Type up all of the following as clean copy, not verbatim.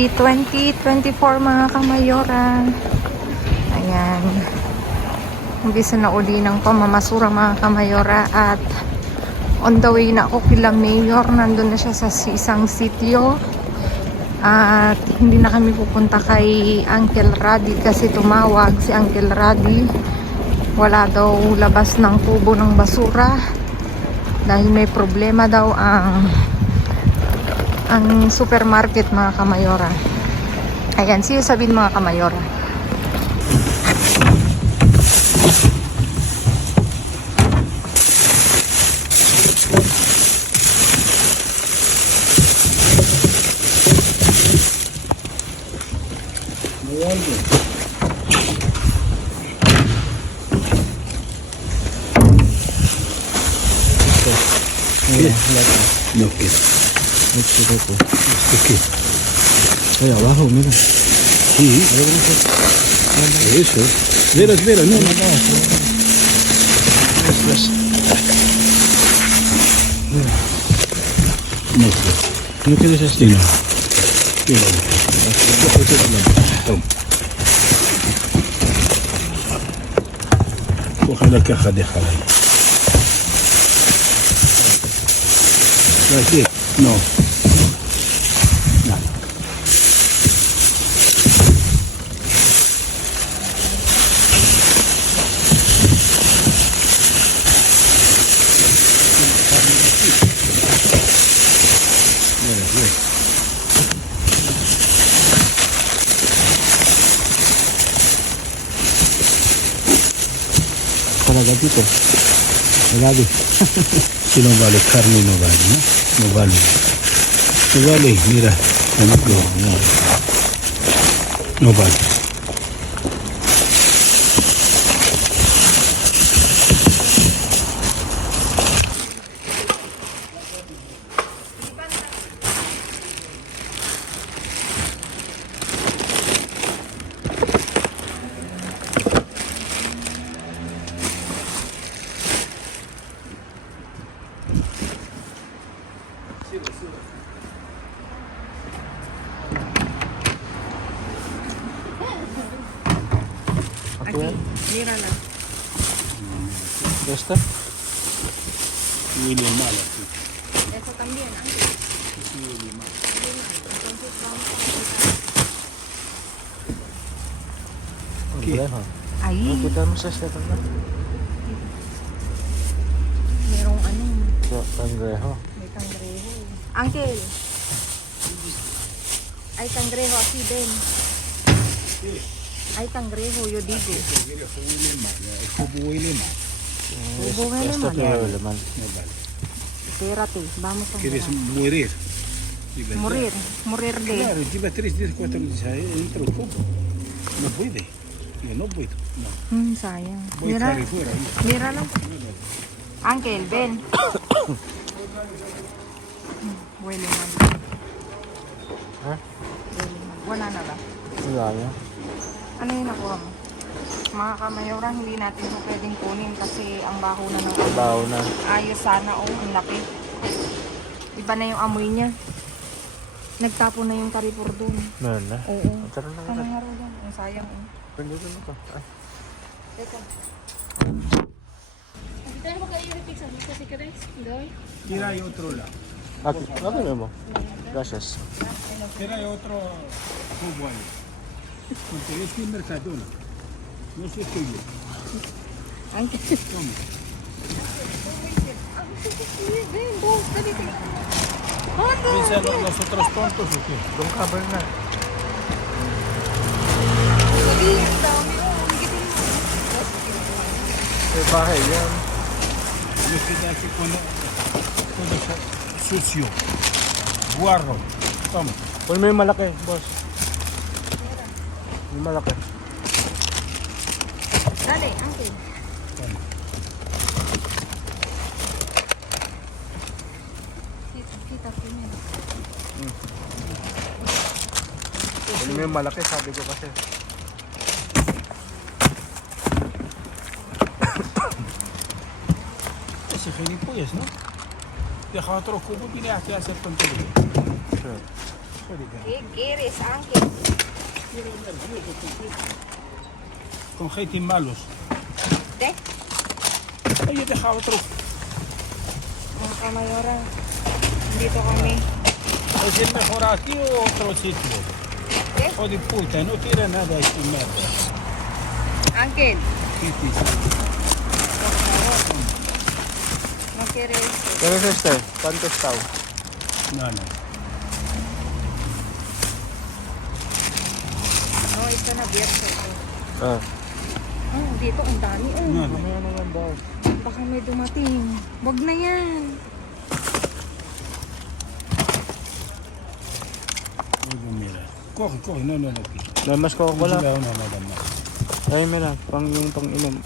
Happy 2024 mga kamayora. Ayan. Umpisa na uli ng pamamasura mga kamayora at on the way na ako kila Mayor. Nandun na siya sa isang sitio. At hindi na kami pupunta kay Uncle Raddy kasi tumawag si Uncle Raddy. Wala daw labas ng tubo ng basura dahil may problema daw ang supermarket mga kamayora. Ayan, see you sa bin mga kamayora. No, ¿qué? ¿Qué? Ahí abajo, mira. Sí. Eso. Espera, no. No quieres así. No. Coge la caja, déjala ahí. Aquí. No. Nada. Para gatito. Lagi. Si no vale carne, no vale, ¿no? No vale. No vale, mira, amigo, no vale. Aquí, mírala. ¿Esta? Huele mal aquí. Eso también, ¿ah? Sí, huele mal. Entonces vamos ¿Qué? a ahí. Kita mo sa siya talaga. Merong ano, Cangrejo. may kangreho. Uncle! Hay cangrejo aquí, ven. Hay cangrejo, yo digo. Huele mal. Hubo huele mal. No vale. Espérate, vamos a ¿Quieres mirar. morir? Morir de... Claro, lleva 3 días, 4 días dentro del cubo. No puede. Yo no puedo. No. Sayang. Voy a Mira, estar fuera. míralo. Uncle, ven. Huele mal. Ha? Huele mal. Wala na ba? Wala yan. Ano yung nakuha mo? Mga kamayora, hindi natin ito pwedeng kunin kasi ang baho na ng Baho na. ayos sana, oh, ang laki. Iba na yung amoy niya. Nagtapo na yung karipur doon. Meron na? Oo. Tara na. Ano nga rin yan? Ang sayang, oh. Pwede na ito. Teka. Tayo ba kayo yung pizza? Kasi ka rin, Doy? Tira hay otro lado. Aquí, no mo. Gracias. Tira hay otro cubo ahí. Porque es que Mercadona. No sé qué yo. Uncle. Toma. Ven, boss, dali ka. ¿Dicen los otros tontos o qué? Don't cover na. Dali, ang dami, oh. Higitin mo. Sa bahay yan. Yo quedé aquí cuando está sucio. Guarro. Toma. Kung may malaki, boss. May malaki. Dali, Uncle. Kita ko yun. Kung may malaki, sabi ko kasi. Ese gilipollas, ¿no? Deja otro cubo y viene aquí a hacer tonterías. Sure. Iris, Uncle. Con geitin malos. De, Ay, deja otro. mga kamayora. Dito kami. ¿Es el mejor aquí o otro sitio? ¿Qué? Hijo de puta, no tira nada este merda. Uncle, Sí, sí. por favor. No quieres. ¿Qué es este? ¿Cuánto está? No, no. No, ito na abierto. Ah. Dito ang dami. No, no. Mamaya naman daw. Baka may dumating. Wag na yan. Oye, mira. Coge, coge. No, no, no. May mas Coca-Cola. No, no, no, no. Ay, mira. Pang yung pang-inom.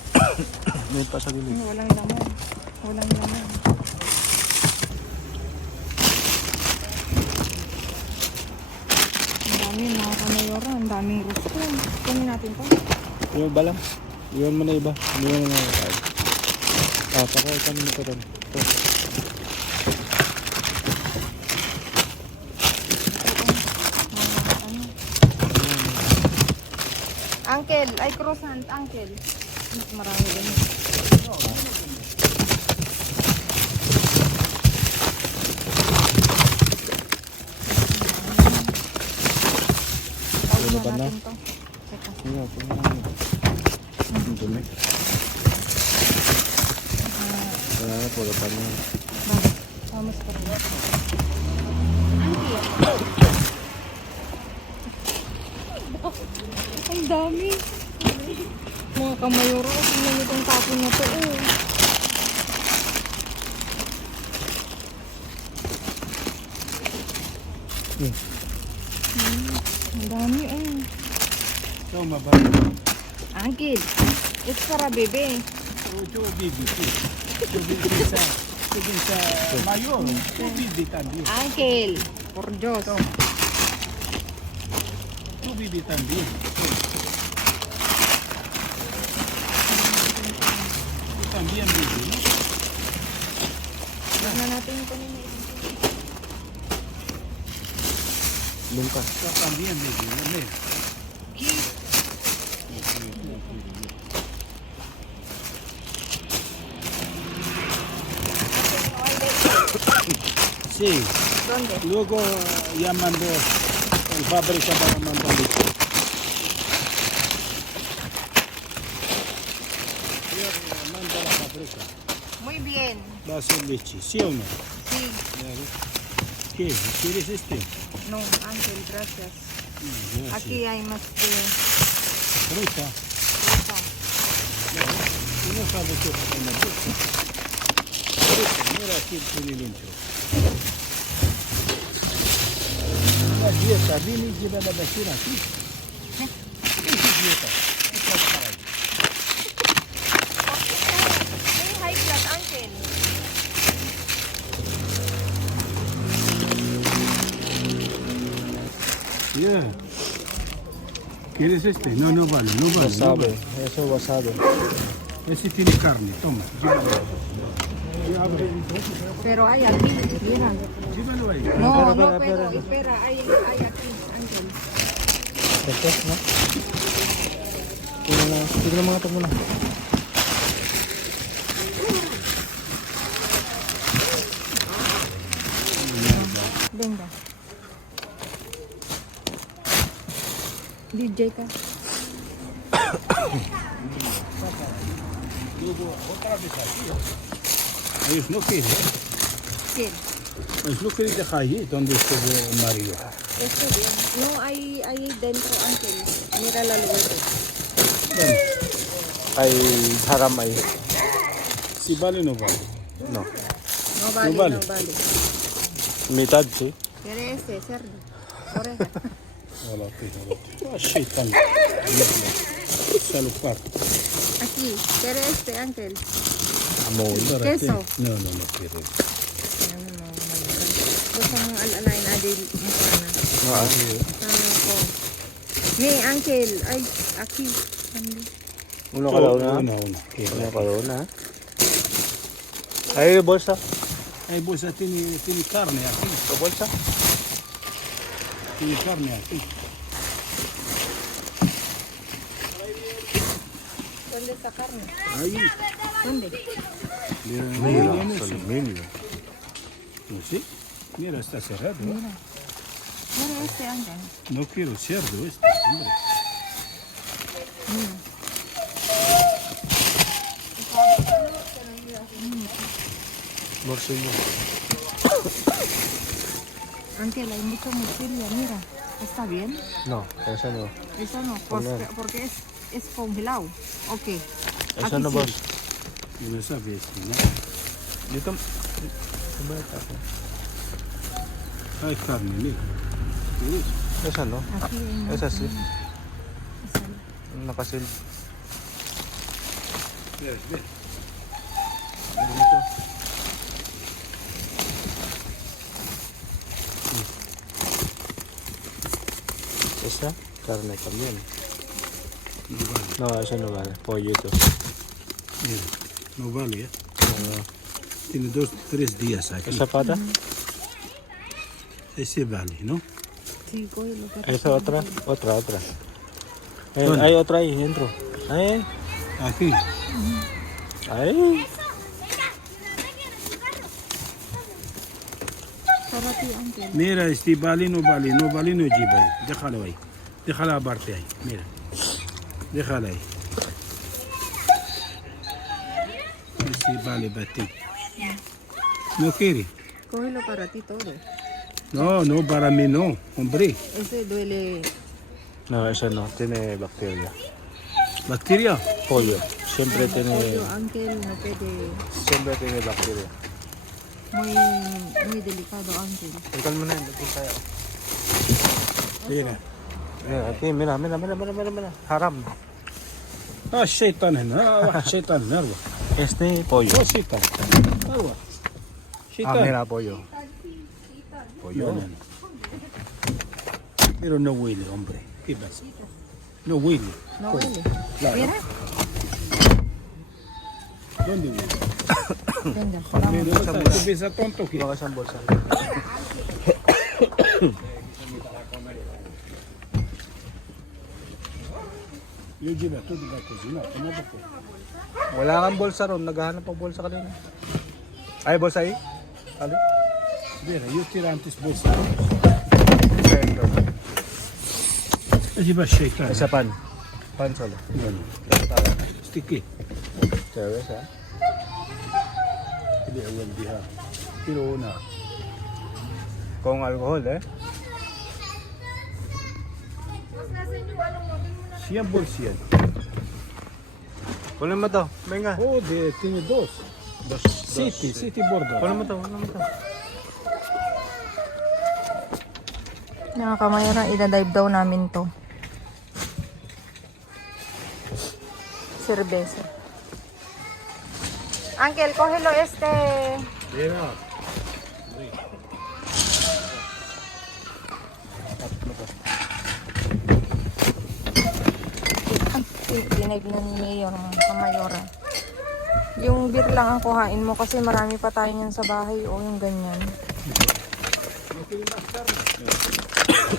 May pa sa gilid. Walang laman. Walang laman. Ang dami mga kamayora. Ang daming gusto. Kunin natin to. Yung ba lang? Iwan mo na iba. Iwan mo na iba. Ah, pakaitan mo ko rin. Ito. Uncle, ay croissant, uncle. Mas marami din. Tawag na natin to. Teka. Sige, tingnan mo. Ang dumi. Wala na, puro pa niya. Bakit? Tamas ka rin. Ang dami. Mga kamayoro, tingnan nyo itong tapon na to. Oh. Ang dami. Toma, va. Uncle, it's para bebe. Yo vivi, sí. Yo vivi sa mayor. Yo vivi también. Uncle, por Diyos. Yo vivi también. Yo también vivi, ¿no? Huwag na natin yung kanina. Lungka. Yo también vivi, ¿no? Mira. Sí, ¿Dónde? luego ya mandó el fábrica para mandar esto. Ya manda la fábrica. Muy bien. Va a ser leche, ¿sí o no? Sí. ¿Qué? ¿Quieres este? No, Ángel, gracias. Gracias. Aquí hay más que Fruta. fruta. Y no sabe qué poner. Fruta, mira aquí el punilincho. La dieta, viene y lleva la basura aquí. ¿Qué es dieta? ¿Qué pasa para ahí? May high blood, Ángel. Yeah. ¿Quieres este? No, no vale, no vale. No Wasabi. vale. Eso wasabi. Ese tiene carne, toma. Llévalo. Pero hay aquí, mira. Llévalo ahí. No, no espera, puedo. espera. Espera, hay aquí, Ángel. Ito, no? Tignan mga ito muna. Venga. DJ ka. Luego otra vez aquí. Ellos no quieren. ¿Qué? Ellos no quieren dejar allí donde estuvo el marido. Esto bien. No, hay dentro, Ángel. Mira la luego. Bueno, Ay, haram ay. si vale no vale. No. No vale, No vale. no vale. Mitad, sí. ¿Quieres ese cerdo? Oreja. Voilà, ok. Ah, shaitan. Salupar. Aquí. ¿Quieres este, Ángel? Amoy. Queso. No, no, no quiero. Yan mo, malukan. Gusto mong alalain adil mo sana. Ah, Ako. Ni, Ángel. Ay, aquí. Andi. uno ka daw na. Una. Uno ka daw na. Ay, bolsa. Hay bolsa tiene carne aquí. Ito bolsa. Tiene carne aquí. ¿Dónde está carne? Ahí. ¿Dónde? Mira, Mira, eso. aluminio. ¿No sí? Mira, está cerrado. ¿eh? Mira este, Ángel. No quiero cerdo este, hombre. Morcilla. Ángel, hay mucha morcilla, mira. ¿Está bien? No, esa no. Eso no, porque es congelado. Ok. Esa Aquí no, sí. boss. No sabe esto, ¿no? Dito. Hay carne, mira. ¿Ves? Esa no. Aquí hay Esa sí. Esa no. Nakasil. Ves, ves. Dito. Esa, carne también. No vale. No, esa no vale. Pollito. Mira, no vale, ¿eh? Tiene 2, 3 días aquí. Esa pata. Ese vale, ¿no? Sí, cógelo. para Esa que- otra. Otra. ¿Dónde? Hay otra ahí dentro. Ahí. Aquí. Ahí. Para ti, Ángel. Mira, este vale, no lleva ahí. Déjalo ahí. Déjala aparte ahí. Mira. Déjala ahí. Este vale para ti. ¿No quiere? Cógelo para ti todo. No, para mí no, hombre. Ese duele. No, esa no. Tiene bacteria. ¿Bacteria? Pollo. Siempre tiene. Pollo, Ángel, no puede. Siempre tiene bacteria. Muy delicado, Ángel. Tingnan mo na yun. Nagpunta tayo. Mira. Mira, aquí, mira. Haram. الشيطان هنا واحد شيطان هنا أروح Este pollo. هو شيطان أروح شيطان mira, pollo. pollo pero no huele hombre ¿qué pasa? no huele No huele. claro Mira. ¿dónde huele? Venga, ¿Tú piensas tonto que? Baka siyang bolsa. Yo llevo todo para cocinar ¿cómo va a ser? Wala kang bolsa ron. Naghahanap ang bolsa kanina. Ay, bolsa ahí? Ali? mira yo tiro antes bolsa أجيب الشيطان Isa pan. Pan solo. bueno sticky Cewek ha? اللي أول بها pero هنا Kung alcohol eh. 100%. Kunin mo to. Venga. Oh, tiene dos. City border. Kunin mo to. Mga kamayara, idadive daw namin to. Cerveza. Uncle, cógelo este. Mira. Dinig na ni Mayor, mga kamayora. Yung beer lang ang kuhain mo kasi marami pa tayo yan sa bahay o yung ganyan.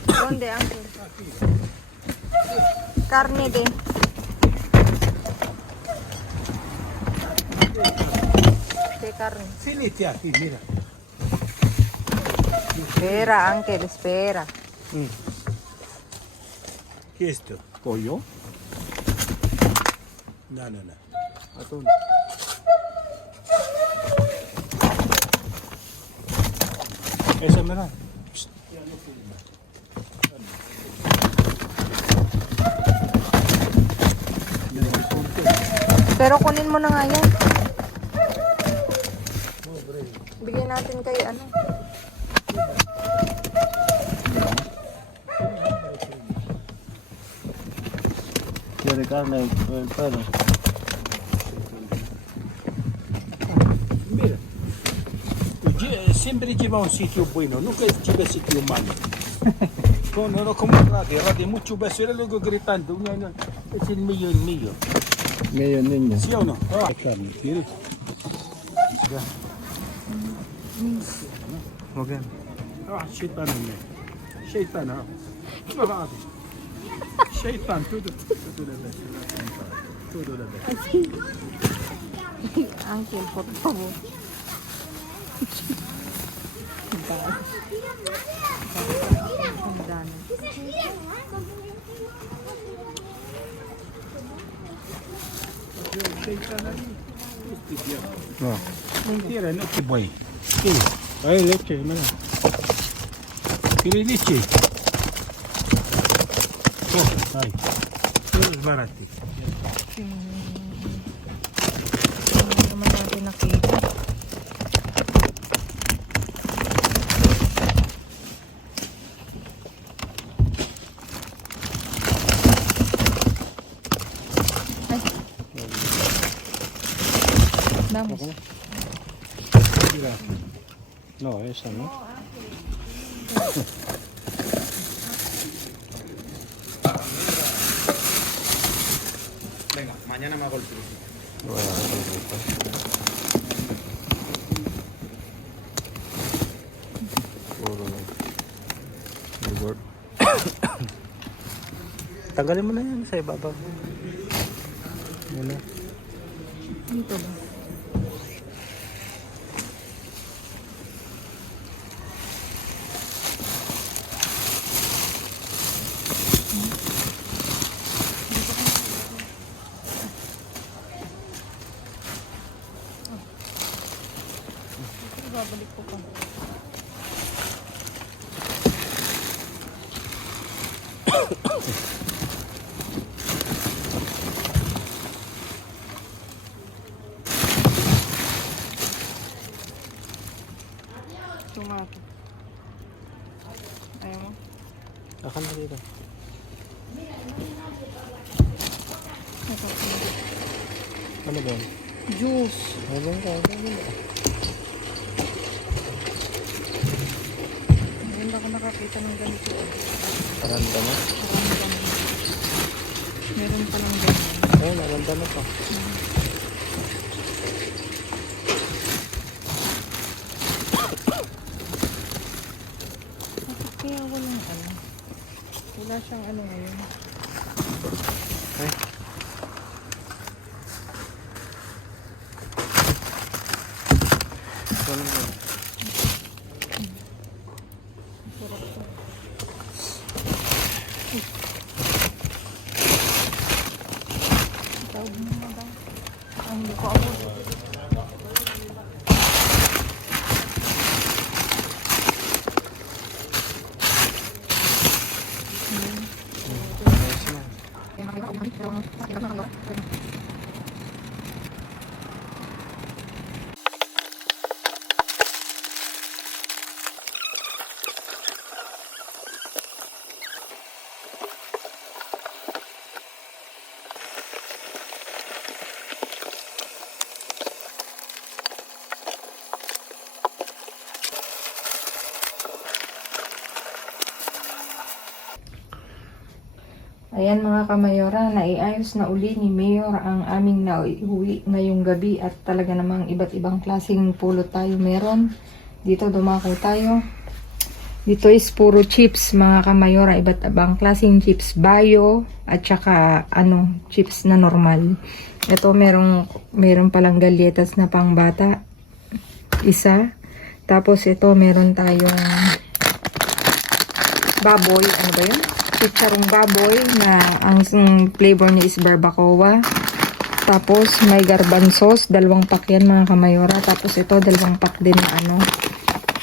Donde, Uncle? Carne de. De carne. Siliti aquí, mira. Espera, Uncle, espera. ¿Qué es esto? Pollo? No. Atun. Esa mira. Pero kunin mo na nga yan. Bigyan natin kay ano. Quiere carne, el perro. Mira. Siempre lleva un sitio bueno, nunca lleva sitio malo. No como radio mucho beso, era luego gritando, no, es el mío. Ngayon ninyo. ¿Sí o no? Carne, ¿quieres? Huwag yan. Shit, ano na. Shaitan, ha? Mabadi. Shaitan, tudo da best. Tudo da best. Uncle, por favor. Shaitan ali. No. Mentira, no que Boy. Ay, leche, mana? Kiri leche. Oh, ay. Ini barati. Hindi naman natin nakita. Ay. Vamos. Mira. No, esa no. Venga, mañana me hago el truco. Tanggalin mo na yan sa ibabaw. Muna. Dito ba? Babalik ko pa. Tomato. Ayaw mo? Akan na dito. Ito. Ano ba yan? Juice. Ano ba yan? Ngayon ba ako nakakita ng ganito? Naranda mo? Maramdaman. Meron palang ganyan. Ay, naranda mo pa. Bakit kaya walang ano? Wala siyang ano ngayon. Ay. Ano ba yan? Sarap to. Tawag mo na daw. Ang hindi ko abot. Ayan mga kamayora, naiayos na uli ni Mayor ang aming nauwi ngayong gabi at talaga namang iba't ibang klaseng pulot tayo meron. Dito dumako tayo. Dito is puro chips mga kamayora, iba't ibang klaseng chips, bayo at saka chips na normal. Ito meron palang galletas na pangbata. Isa. Tapos ito meron tayong baboy, ano ba yun? Chicharong baboy na ang flavor niya is barbacoa. Tapos may garbanzos, 2 pack yan mga kamayora. Tapos ito 2 pack din na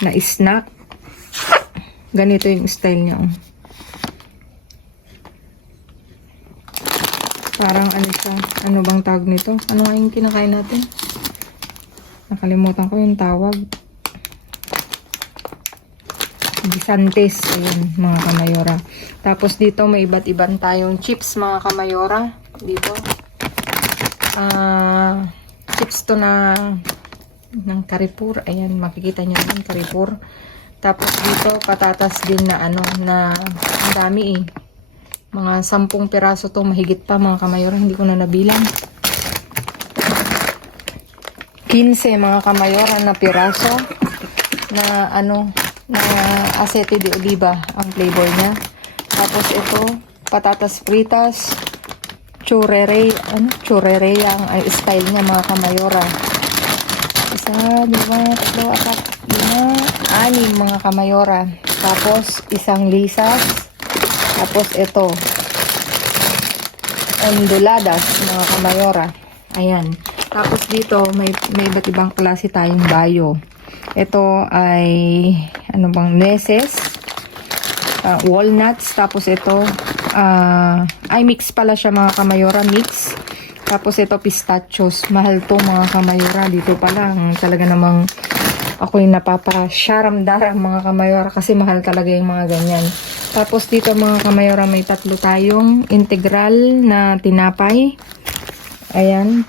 na snack. Ganito yung style niya. Parang ano siya, ano bang tawag nito? Ano nga yung kinakain natin? Nakalimutan ko yung tawag. Gisantes, ayun mga kamayora. Tapos dito may iba't ibang tayong chips mga kamayora. Dito. Chips to ng Carrefour. Ayan, makikita nyo yung Carrefour. Tapos dito patatas din na na ang dami eh. Mga 10 piraso to, mahigit pa mga kamayora. Hindi ko na nabilang. 15 mga kamayora na piraso na na aceite de oliva ang flavor niya. Tapos ito, patatas fritas, churerea ang style niya mga kamayora. Isa, dalawa, tatlo, apat, lima, anim mga kamayora. Tapos isang lisas. Tapos ito, onduladas mga kamayora. Ayan. Tapos dito may iba't ibang klase tayong bayo. Ito ay ano bang nueces, walnuts. Tapos ito ay mix pala siya mga kamayora, mix. Tapos ito pistachios. Mahal to mga kamayora. Dito pa lang talaga namang ako'y napapasyaram-daram mga kamayora kasi mahal talaga yung mga ganyan. Tapos dito mga kamayora may tatlo tayong integral na tinapay. Ayan.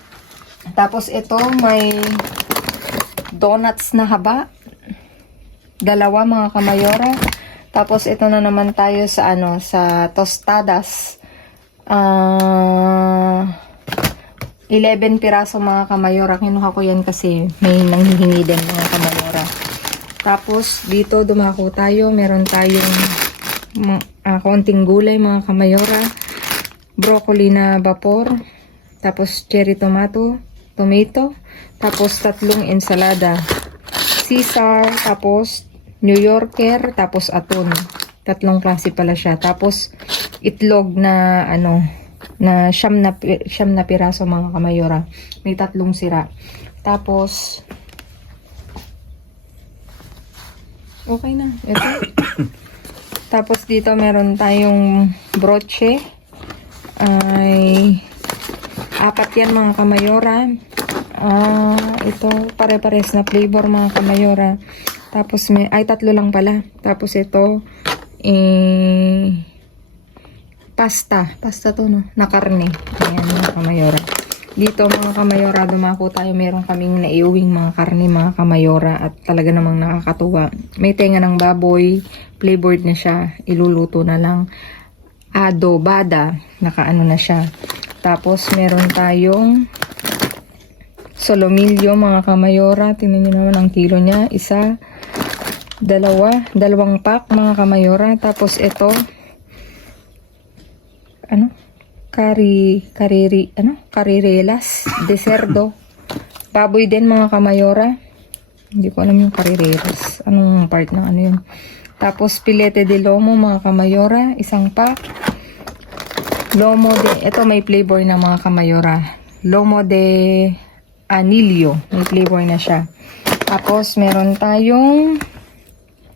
Tapos ito may donuts na haba. Dalawa mga kamayora. Tapos ito na naman tayo sa sa tostadas. 11 piraso mga kamayora. Kinuha ko yan kasi may nanghihingi din mga kamayora. Tapos dito dumako tayo. Meron tayong konting gulay mga kamayora. Broccoli na vapor. Tapos cherry tomato. Tapos tatlong ensalada. Caesar. Tapos New Yorker. Tapos aton. Tatlong klase pala siya. Tapos itlog na na siyam na piraso mga kamayora. May tatlong sira. Tapos okay na. Ito. Tapos dito meron tayong broche. Ay apat yan mga kamayora. Ito pare-pares na flavor mga kamayora. Tapos tatlo lang pala. Tapos ito pasta to no, na karne. Ayan mga kamayora. Dito mga kamayora dumako tayo, meron kaming naiuwing mga karne mga kamayora at talaga namang nakakatuwa. May tenga ng baboy, flavored na siya, iluluto na lang. Adobada, nakaano na siya. Tapos meron tayong solomillo mga kamayora. Tingnan niyo naman ang kilo niya. Isa, dalawang pack mga kamayora. Tapos ito karirelas de cerdo. Baboy din mga kamayora. Hindi ko alam yung karirelas. Anong part ng yun. Tapos filete de lomo mga kamayora. Isang pack. Lomo de, ito may flavor na mga kamayora. Lomo de anillo. May flavor na siya. Tapos meron tayong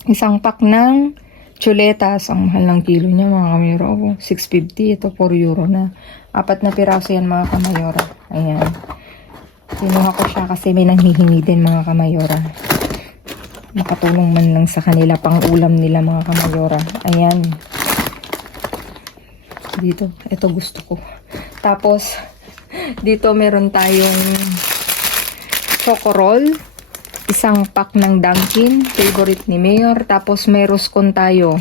isang pack ng chuletas. Ang mahal ng kilo niya mga kamayora. 6.50. Ito 4 euro na. 4 na piraso yan mga kamayora. Ayan. Kinuha ko siya kasi may nanghihingi din mga kamayora. Nakatulong man lang sa kanila pang ulam nila mga kamayora. Ayan. Dito. Ito gusto ko. Tapos dito meron tayong chocorol. Isang pack ng Dunkin. Favorite ni Mayor. Tapos may Roscon tayo.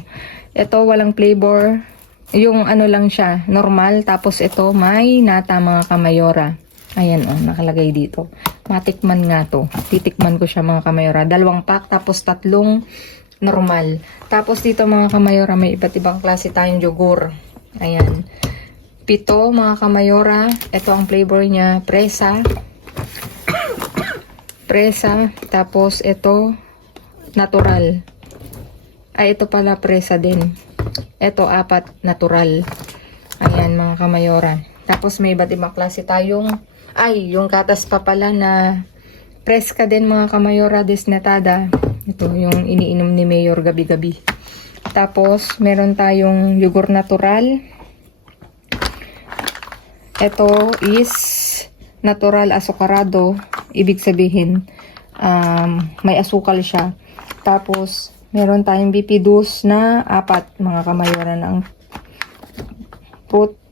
Ito walang flavor. Yung lang siya. Normal. Tapos ito may nata mga kamayora. Ayan nakalagay dito. Matikman nga to. Titikman ko siya mga kamayora. 2 pack. Tapos 3 normal. Tapos dito mga kamayora may iba't ibang klase tayong yogur. Ayan. 7 mga kamayora. Ito ang flavor niya. Presa. Tapos ito natural. Ay ito pala presa din. Ito 4 natural. Ayan mga kamayora. Tapos may iba't ibang klase tayong yung katas pa pala na preska din mga kamayora desnatada. Ito yung iniinom ni Mayor gabi-gabi. Tapos meron tayong yogurt natural. Ito is natural azucarado. Ibig sabihin may asukal siya. Tapos meron tayong bipidus na 4 mga kamayora ng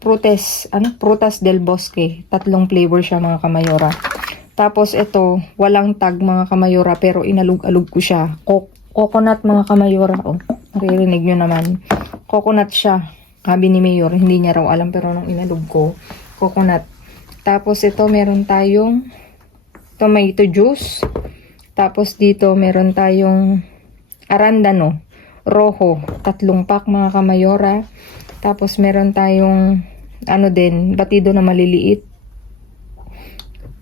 Frutas del Bosque. 3 flavor siya mga kamayora. Tapos ito, walang tag mga kamayora pero inalug-alug ko siya. Coconut mga kamayora. Naririnig nyo naman. Coconut siya. Sabi ni Mayor, hindi niya raw alam pero nung inalug ko, coconut. Tapos ito meron tayong tomato juice. Tapos dito meron tayong arandano, rojo, 3 pack mga kamayora. Tapos meron tayong ano din, batido na maliliit.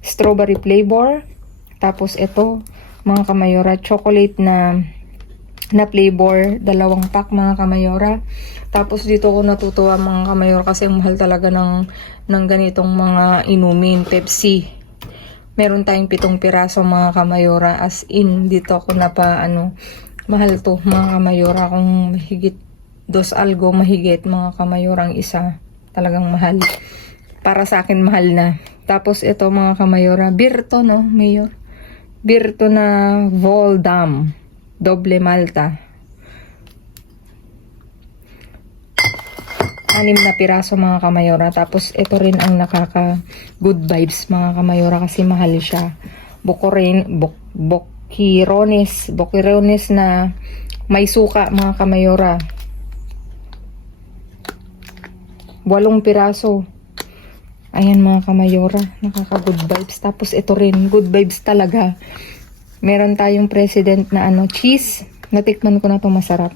Strawberry flavor. Tapos ito, mga kamayora, chocolate na flavor, 2 pack mga kamayora. Tapos dito ko natutuwa mga kamayora kasi ang mahal talaga ng ganitong mga inumin, Pepsi. Meron tayong 7 piraso mga kamayora, as in dito ako mahal to mga kamayora, kung mahigit 2 algo mahigit mga kamayora ang isa. Talagang mahal. Para sa akin mahal na. Tapos ito mga kamayora, Birto no, Mayor. Birto na Voldam. Doble Malta. 6 na piraso mga kamayora. Tapos ito rin ang nakaka good vibes mga kamayora kasi mahal siya. Boquirones na may suka mga kamayora. 8 piraso. Ayan mga kamayora, nakaka good vibes. Tapos ito rin, good vibes talaga. Meron tayong president na cheese. Natikman ko na to, masarap.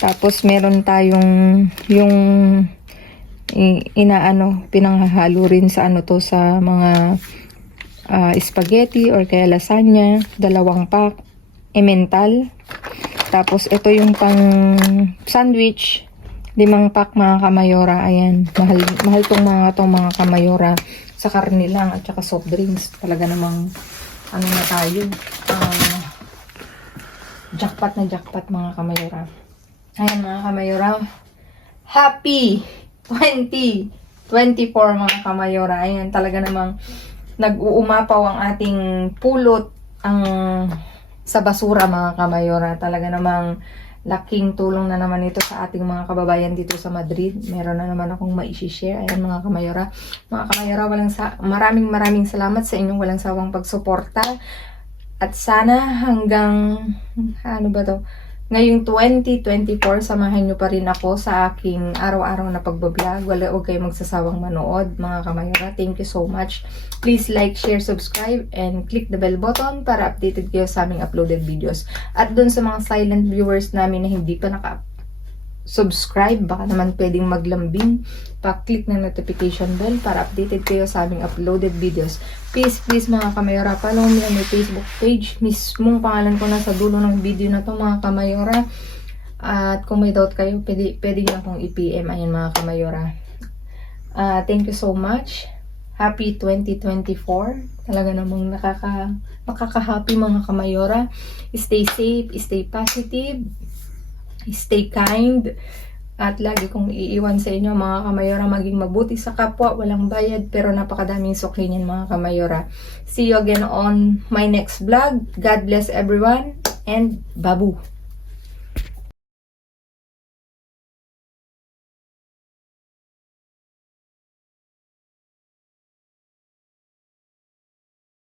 Tapos meron tayong yung pinanghahalo rin sa sa mga spaghetti or kaya lasagna, 2 pack, emmental. Tapos ito yung pang sandwich, 5 pack mga kamayora. Ayan, mahal tong mga kamayora, sa karne lang at saka soft drinks. Talaga namang na tayo, jackpot mga kamayora. Ayan mga kamayora, happy 2024 mga kamayora. Ayan, talaga namang nag-uumapaw ang ating pulot sa basura mga kamayora. Talaga namang laking tulong na naman ito sa ating mga kababayan dito sa Madrid. Meron na naman akong maishishare. Ayan mga kamayora. Mga kamayora, maraming salamat sa inyong walang sawang pagsuporta. At sana hanggang ngayong 2024, samahan nyo pa rin ako sa aking araw-araw na pagbablog. Huwag kayo magsasawang manood mga kamayora. Thank you so much. Please like, share, subscribe, and click the bell button para updated kayo sa aming uploaded videos. At dun sa mga silent viewers namin na hindi pa naka-subscribe, baka naman pwedeng maglambing, pa-click ng notification bell para updated kayo sa aming uploaded videos. Please mga kamayora, follow me on my Facebook page. Mismong pangalan ko na sa dulo ng video na to mga kamayora. At kung may doubt kayo, pwede nyo akong i-PM. Ayan mga kamayora. Thank you so much. Happy 2024. Talaga namang nakaka-happy mga kamayora. Stay safe, stay positive, stay kind. At lagi kong iiwan sa inyo mga kamayora, maging mabuti sa kapwa, walang bayad, pero napakadaming sukli niyan mga kamayora. See you again on my next vlog. God bless everyone, and babu!